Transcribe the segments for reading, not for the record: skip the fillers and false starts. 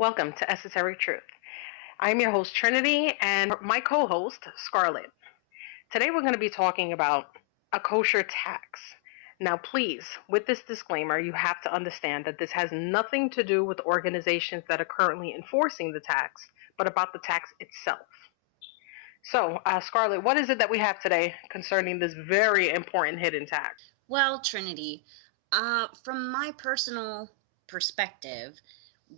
Welcome to Esoteric-Truth. I'm your host, Trinity, and my co-host, Scarlett. Today we're going to be talking about a kosher tax. Now, please, with this disclaimer, you have to understand that this has nothing to do with organizations that are currently enforcing the tax, but about the tax itself. So, Scarlett, what is it that we have today concerning this very important hidden tax? Well, Trinity, from my personal perspective,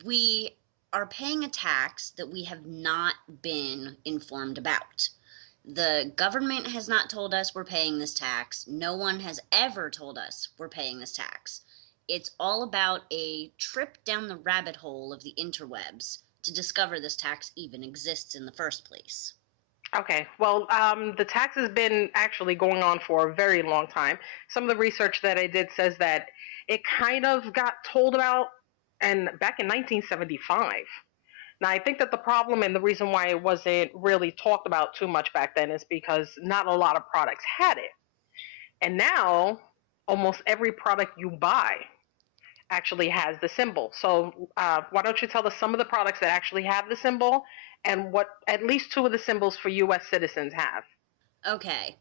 we are paying a tax that we have not been informed about. The government has not told us we're paying this tax. No one has ever told us we're paying this tax. It's all about a trip down the rabbit hole of the interwebs to discover this tax even exists in the first place. Okay, well, the tax has been actually going on for a very long time. Some of the research that I did says that it kind of got told about and back in 1975. Now, I think that the problem and the reason why it wasn't really talked about too much back then is because not a lot of products had it. And now, almost every product you buy actually has the symbol. So why don't you tell us some of the products that actually have the symbol and what at least two of the symbols for U.S. citizens have? Okay.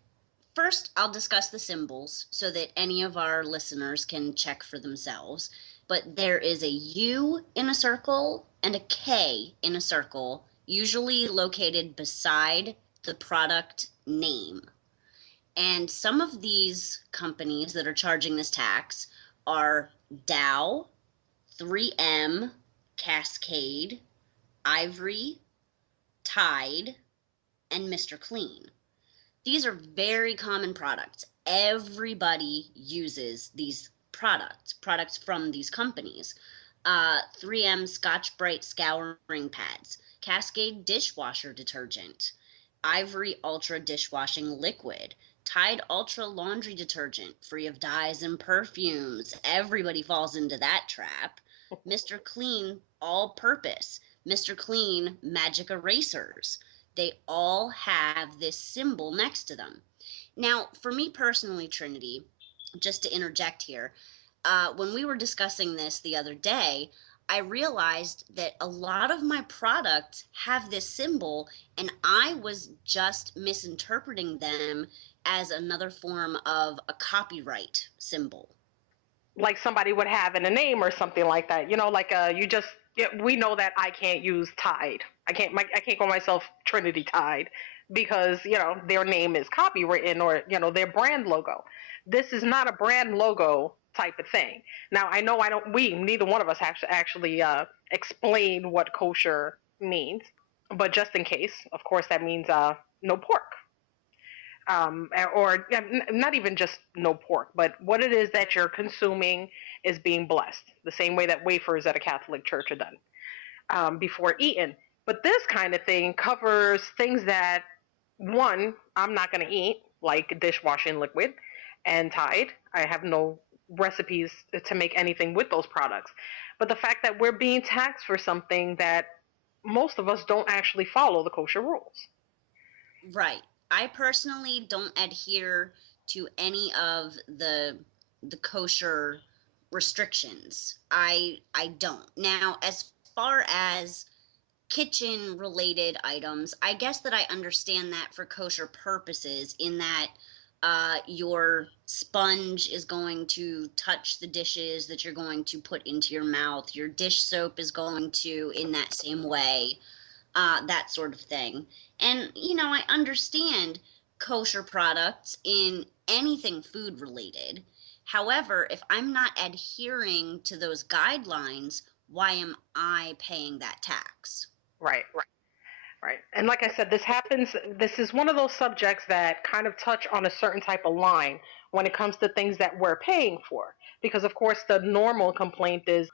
First, I'll discuss the symbols so that any of our listeners can check for themselves. But there is a U in a circle and a K in a circle, usually located beside the product name. And some of these companies that are charging this tax are Dow, 3M, Cascade, Ivory, Tide, and Mr. Clean. These are very common products. Everybody uses these products from these companies. 3M Scotch Brite scouring pads, Cascade dishwasher detergent, Ivory Ultra dishwashing liquid, Tide Ultra laundry detergent, free of dyes and perfumes. Everybody falls into that trap. Mr. Clean all purpose, Mr. Clean magic erasers. They all have this symbol next to them. Now, for me personally, Trinity, just to interject here, when we were discussing this the other day, I realized that a lot of my products have this symbol, and I was just misinterpreting them as another form of a copyright symbol. Like somebody would have in a name or something like that. You know, like you just we know that I can't use Tide. I can't call myself Trinity Tide because their name is copywritten or their brand logo. This is not a brand logo type of thing. Now I know I don't. We neither one of us actually explain what kosher means, but just in case, of course, that means no pork or not even just no pork, but what it is that you're consuming is being blessed, the same way that wafers at a Catholic church are done before eating. But this kind of thing covers things that, one, I'm not going to eat, like dishwashing liquid and Tide. I have no recipes to make anything with those products. But the fact that we're being taxed for something that most of us don't actually follow the kosher rules. Right. I personally don't adhere to any of the kosher restrictions. I don't. Now, as far as kitchen related items, I guess that I understand that for kosher purposes, in that your sponge is going to touch the dishes that you're going to put into your mouth. Your dish soap is going to, in that same way, that sort of thing. And, I understand kosher products in anything food related. However, if I'm not adhering to those guidelines, why am I paying that tax? Right. Right. And like I said, this is one of those subjects that kind of touch on a certain type of line when it comes to things that we're paying for. Because, of course, the normal complaint is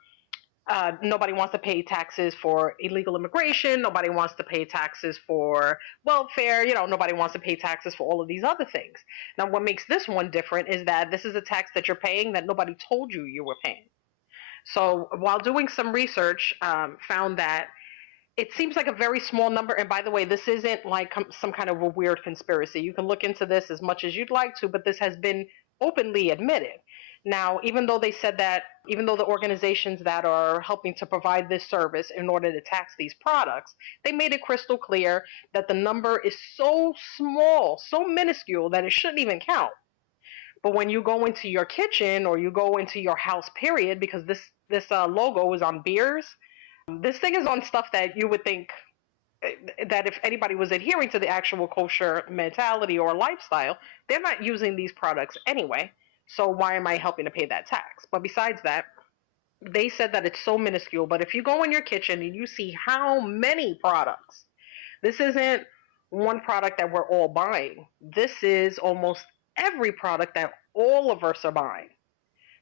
nobody wants to pay taxes for illegal immigration. Nobody wants to pay taxes for welfare. Nobody wants to pay taxes for all of these other things. Now, what makes this one different is that this is a tax that you're paying that nobody told you were paying. So while doing some research, found that it seems like a very small number. And by the way, this isn't like some kind of a weird conspiracy. You can look into this as much as you'd like to, but this has been openly admitted Now, even though they said that, even though the organizations that are helping to provide this service in order to tax these products, they made it crystal clear that the number is so small, so minuscule that it shouldn't even count. But when you go into your kitchen or you go into your house, period, because this logo is on beers, this thing is on stuff that you would think that if anybody was adhering to the actual kosher mentality or lifestyle, they're not using these products anyway. So why am I helping to pay that tax? But besides that, they said that it's so minuscule. But if you go in your kitchen and you see how many products, this isn't one product that we're all buying. This is almost every product that all of us are buying.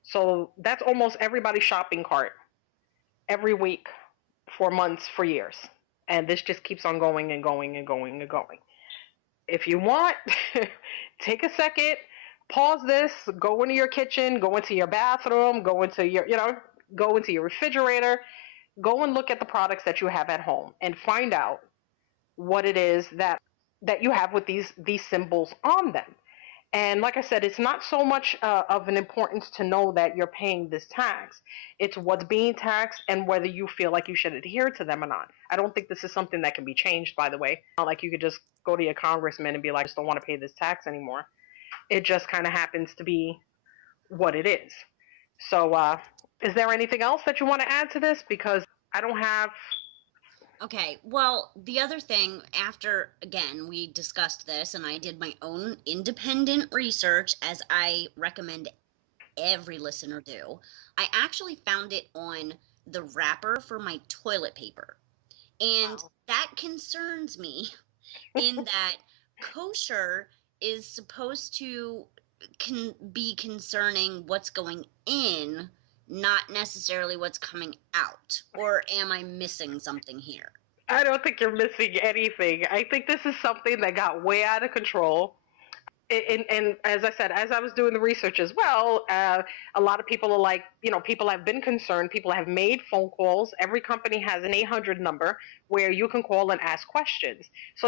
So that's almost everybody's shopping cart every week for months, for years. And this just keeps on going and going and going and going. If you want, take a second, pause this, go into your kitchen, go into your bathroom, go into your, go into your refrigerator, go and look at the products that you have at home and find out what it is that you have with these symbols on them. And like I said, it's not so much of an importance to know that you're paying this tax. It's what's being taxed and whether you feel like you should adhere to them or not. I don't think this is something that can be changed, by the way. Not like you could just go to your congressman and be like, I just don't want to pay this tax anymore. It just kind of happens to be what it is. So, is there anything else that you want to add to this? Because I don't have. Okay, well, the other thing, after again, we discussed this and I did my own independent research, as I recommend every listener do, I actually found it on the wrapper for my toilet paper. And Wow. that concerns me in that kosher is supposed to be concerning what's going in, not necessarily what's coming out. Or am I missing something here? I don't think you're missing anything. I think this is something that got way out of control. And as I said, as I was doing the research as well, a lot of people are like, people have been concerned. People have made phone calls. Every company has an 800 number where you can call and ask questions. So